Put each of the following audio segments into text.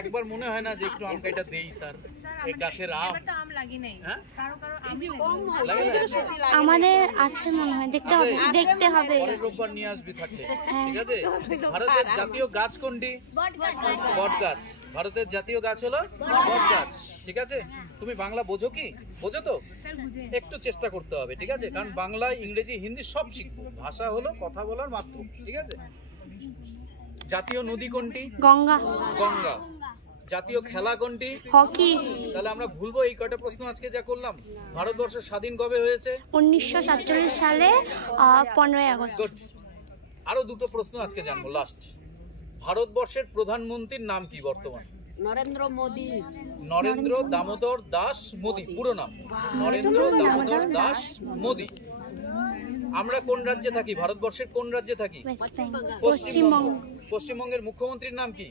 একবার মনে হয় না যে একটু আম কাইটা দেই স্যার, এই গাছের আম আমাদের আছে মনে হয়, দেখতে হবে পরের রোববার নিয়ে আসবি থাকলে, ঠিক আছে? ভারতের জাতীয় গাছ কোনটি? বট গাছ। ভারতের জাতীয় গাছ হলো বট গাছ, ঠিক আছে? তুমি বাংলা বোঝো কি? বোঝো তো? একটু চেষ্টা করতে হবে, ঠিক আছে? কারণ বাংলা, ইংরেজি, হিন্দি সব শিখবো, ভাষা হলো কথা বলার মাধ্যম, ঠিক আছে? জাতীয় নদী কোনটি? গঙ্গা। গঙ্গা। জাতীয় খেলা কোনটি? হকি। তাহলে আমরা ভুলবো এই কয়টা প্রশ্ন আজকে যা করলাম? ভারতবর্ষ স্বাধীন কবে হয়েছে? 1947 সালে 15ই আগস্ট। গুড। আরো দুটো প্রশ্ন আজকে জানবো, লাস্ট। ভারতবর্ষের প্রধানমন্ত্রীর নাম কি বর্তমান? নরেন্দ্র মোদি। নরেন্দ্র দামোদর দাস মোদি, পুরো নাম নরেন্দ্র দামোদর দাস মোদি। আমরা কোন রাজ্যে থাকি? ভারতবর্ষের কোন রাজ্যে থাকি? পশ্চিমবঙ্গ। পশ্চিমবঙ্গের মুখ্যমন্ত্রীর নাম কি?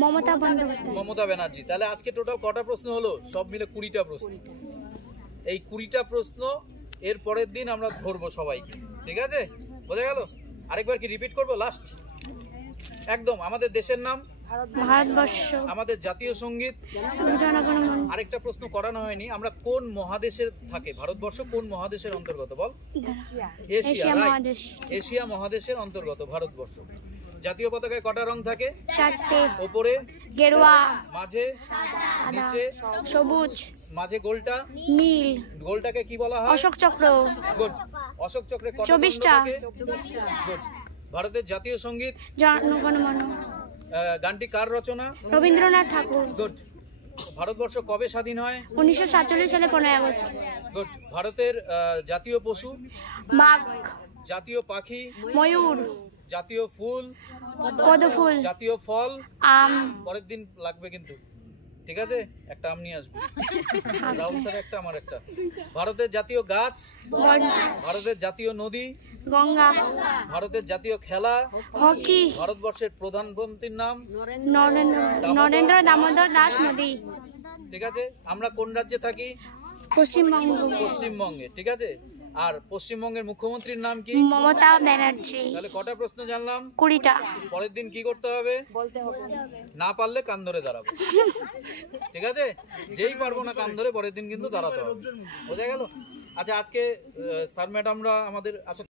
মমতা বন্দ্যোপাধ্যায়। মমতা ব্যানার্জি। তাহলে আজকে টোটাল কটা প্রশ্ন হলো? সব মিলে 20টা প্রশ্ন। এই 20টা প্রশ্ন এর পরের দিন আমরা ধরবো সবাইকে, ঠিক আছে? বোঝা গেল? আরেকবার কি রিপিট করবো লাস্ট? একদম। আমাদের দেশের নাম ভারতবর্ষ। আমাদের জাতীয় সঙ্গীত। জনগণমন। আরেকটা প্রশ্ন করানো হয়নি, আমরা কোন মহাদেশে থাকে? ভারতবর্ষ কোন মহাদেশের অন্তর্গত বল? এশিয়া মহাদেশ। এশিয়া মহাদেশের অন্তর্গত ভারতবর্ষ। জাতীয় পতাকায় কটা রং থাকে? 4টে। উপরে গেরুয়া, মাঝে, নিচে সবুজ, মাঝে গোলটা নীল। গোলটাকে কি বলা হয়? অশোক চক্র। গুড। অশোক চক্রে কটা 24টা। গুড। ভারতের জাতীয় সঙ্গীত? জনগণমন। গানটি কার রচনা? রবীন্দ্রনাথ ঠাকুর। গুড। ভারতবর্ষ কবে স্বাধীন হয়? 1947 সালে 15ই আগস্ট। গুড। ভারতের জাতীয় পশু? বাঘ। জাতীয় পাখি? ময়ূর। জাতীয় ফুল? পদ্মফুল। জাতীয় ফল? আম। পরের দিন লাগবে কিন্তু, ঠিক আছে? একটা আম নিয়ে আসবে, রাহুল স্যার একটা, আমার একটা। ভারতের জাতীয় গাছ? ভারতের জাতীয় নদী? গঙ্গা। ভারতের জাতীয় খেলা? হকি। ভারতবর্ষের প্রধানমন্ত্রীর নাম? নরেন্দ্র দামোদর দাস মোদি। ঠিক আছে। আমরা কোন রাজ্যে থাকি? পশ্চিমবঙ্গ। পশ্চিমবঙ্গে, ঠিক আছে? আর পশ্চিমবঙ্গের মুখ্যমন্ত্রীর নাম কি? মমতা ব্যানার্জি। তাহলে কটা প্রশ্ন জানলাম? 20টা। পরের দিন কি করতে হবে? না পারলে কান ধরে দাঁড়াবো, ঠিক আছে? যেই পারবো না কান ধরে পরের দিন কিন্তু দাঁড়াতে হবে, বোঝা গেল? আচ্ছা, আজকে স্যার ম্যাডামরা আমাদের